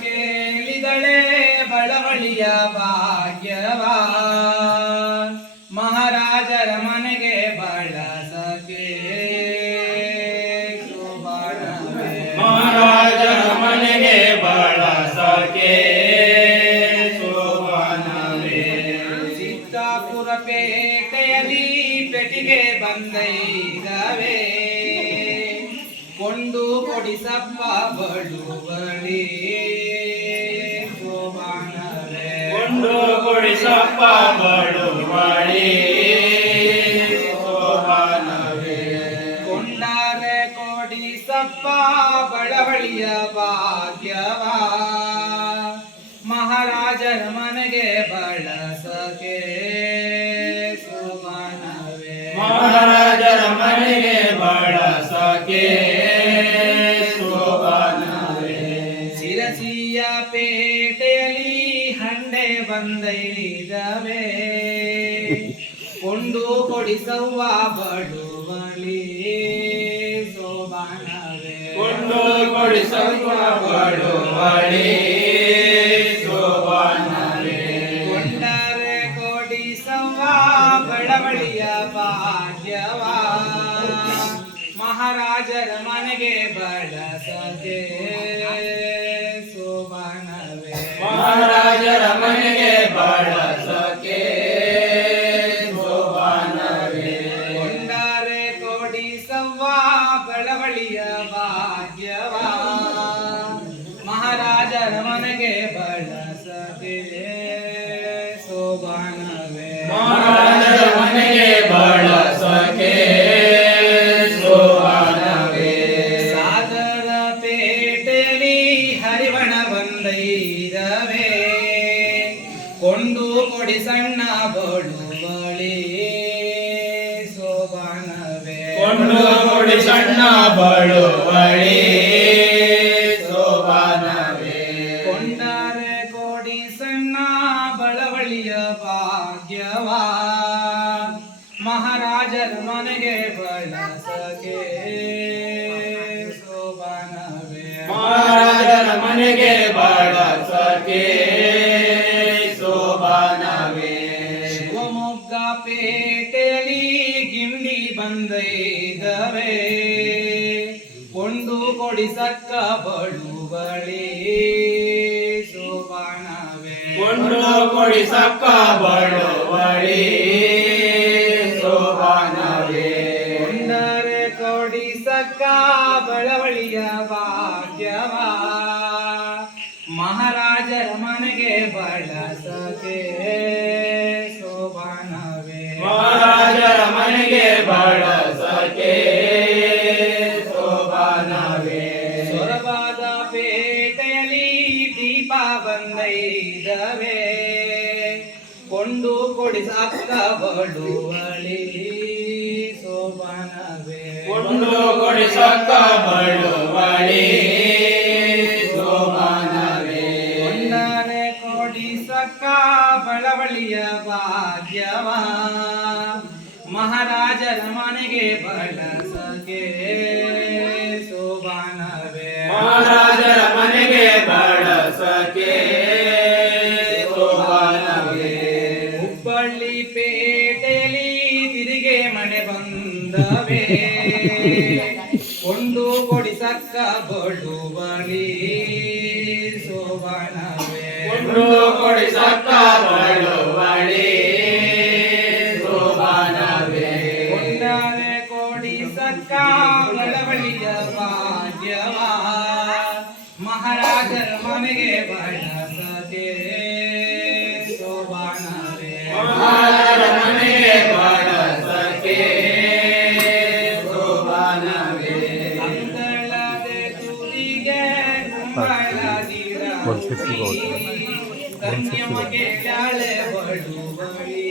ಕೇಳಿದಳೆ ಬಳವಳಿಯ ಭಾಗ್ಯವ ಮಹಾರಾಜರ ಮನೆಗೆ ಬಳಸಕೆ ಶೋಭಾನವೇ ಮಹಾರಾಜರ ಮನೆಗೆ ಬಳಸಕೆ ಶೋಭಾನವೇ ಸಿದ್ದಾಪುರ ಪೇಟೆಯಲ್ಲಿ ಪೆಟ್ಟಿಗೆ ಬಂದೈದವೇ ಕೊಂಡು ಕೊಡಿಸಪ್ಪ ಬಳುವಳಿ ಶೋಭಾನವೇ ಕೊಂಡು ಕೊಡಿಸಪ್ಪ ಬಳುವಳಿ ಶೋಭಾನವೇ ಕೊಂಡಾರೆ ಕೊಡಿಸಪ್ಪ ಬಳವಳಿಯ ಭಾಗ್ಯವ ಮಹಾರಾಜರ ಮನೆಗೆ ಬಳಸಕೆ ಶೋಭಾನವೇ ಮಹಾರಾಜರ ಮನೆಗೆ ಬಳಸಕೆ ಶೋಭಾನವೇ ಶಿರಸಿಯ ಪೇಟೆಯಲ್ಲಿ ಹಂಡೆ ಬಂದೈದವೇ ಕೊಂಡು ಕೊಡಿಸವ್ವ ಬಳುವಳಿ ಶೋಭಾನವೇ ಕೊಂಡು ಕೊಡಿಸಪ್ಪ ಬಳುವಳಿ ಶೋಭಾನವೇ ಕೊಂಡರೆ ಕೊಡಿಸವ್ವ ಬಳವಳಿಯ ಭಾಗ್ಯವ ಮಹಾರಾಜರ ಮನೆಗೆ ಬಳಸಕೆ ಶೋಭಾನವೇ ಮಹಾರಾಜರ ಮನೆಗೆ ಬಳಸಕೆ ಶೋಭಾನವೇ ಕೊಂಡರೆ ಕೊಡಿಸವ್ವ ಬಳವಳಿಯ ಭಾಗ್ಯವ ಮಹಾರಾಜರ ಮನೆಗೆ ಬಳಸಕೆ ಶೋಭಾನವೇ ಮಹಾರಾಜರ ಮನೆಗೆ ಬಳಸಕೆ ಶೋಭಾನವೇ ಸಾಗರ ಪೇಟೆಯಲ್ಲಿ ಹರಿವಣ ಬಂದೈದವೇ ಕೊಂಡು ಕೊಡಿ ಸಣ್ಣ ಬಳುವಳಿ ಶೋಭಾನವೇ ಕೊಂಡು ಕೊಡಿ ಸಣ್ಣ ಬಳುವಳಿ ಶೋಭಾನವೇ ಕೊಂಡರೆ ಕೊಡಿ ಸಣ್ಣ ಬಳವಳಿಯ ಭಾಗ್ಯವ ಮಹಾರಾಜರ ಮನೆಗೆ ಬಳಸಕೆ ಶೋಭಾನವೇ ಮಹಾರಾಜರ ಮನೆಗೆ ಬಳಸಕೆ ಶೋಭಾನವೇ ಶಿವಮೊಗ್ಗ ಪೇಟೆಯಲ್ಲಿ ಗಿಂಡಿ ಬಂದೈದವೇ ಕೊಂಡು ಕೊಡಿಸಕ್ಕ ಬಳುವಳಿ ಶೋಭಾನವೇ ಕೊಂಡು ಕೊಡಿಸಕ್ಕ ಬಳುವಳಿ ಶೋಭಾನವೇ ಕೊಂಡರೆ ಕೊಡಿಸಕ್ಕ ಬಳವಳಿಯ ಭಾಗ್ಯವ ಮಹಾರಾಜರ ಮನೆಗೆ ಬಳಸಕೆ ಶೋಭಾನವೇ ಮಹಾರಾಜರ ಮನೆಗೆ ಬಳಸಕೆ ಶೋಭಾನವೇ ಸೊರಬಾದ ಪೇಟೆಯಲ್ಲಿ ದೀಪ ಬಂದೈದವೇ ಕೊಂಡು ಕೊಡಿಸಕ್ಕ ಬಳುವಳಿ ಶೋಭಾನವೇ ಕೊಂಡು ಕೊಡಿಸಕ್ಕ ಬಳುವಳಿ ಶೋಭಾನವೇ ಕೊಂಡರೆ ಕೊಡಿಸಕ್ಕ ಬಳವಳಿಯ ಭಾಗ್ಯವ ಮಹಾರಾಜರ ಮನೆಗೆ ಬಳಸಕೆ ಶೋಭಾನವೇ ಮಹಾರಾಜರ ಮನೆಗೆ ಬಳಸಕೆ ಶೋಭಾನವೇ ಹುಬ್ಬಳ್ಳಿ ಪೇಟೆಯಲ್ಲಿ ತಿರುಗೆ ಮನೆ ಬಂದವೇ ಕೊಂಡು ಕೊಡಿಸಕ್ಕ ಬಳುವಳಿ ಶೋಭಾನವೇ ಕೊಂಡು ಕೊಡಿಸಕ್ಕ ಬಳುವಳಿ ಶೋಭಾನವೇ ಕೊಂಡರೆ ಕೊಡಿಸಕ್ಕ ಬಳವಳಿಯ ಭಾಗ್ಯವ ಮಹಾರಾಜರ ಮನೆಗೆ ಬಳಸಕೆ ಶೋಭಾನವೇ ಮಹಾರಾಜರ ಮನೆಗೆ ಬಳಸಕೆ ಶೋಭಾನವೇ ಅಂಗಳದೆ ತುದಿಗೆ ಕುಂಬಳಗಿರ ಕನ್ಯಮಗೆ ಗಾಳೆ ಬಳುವಳಿ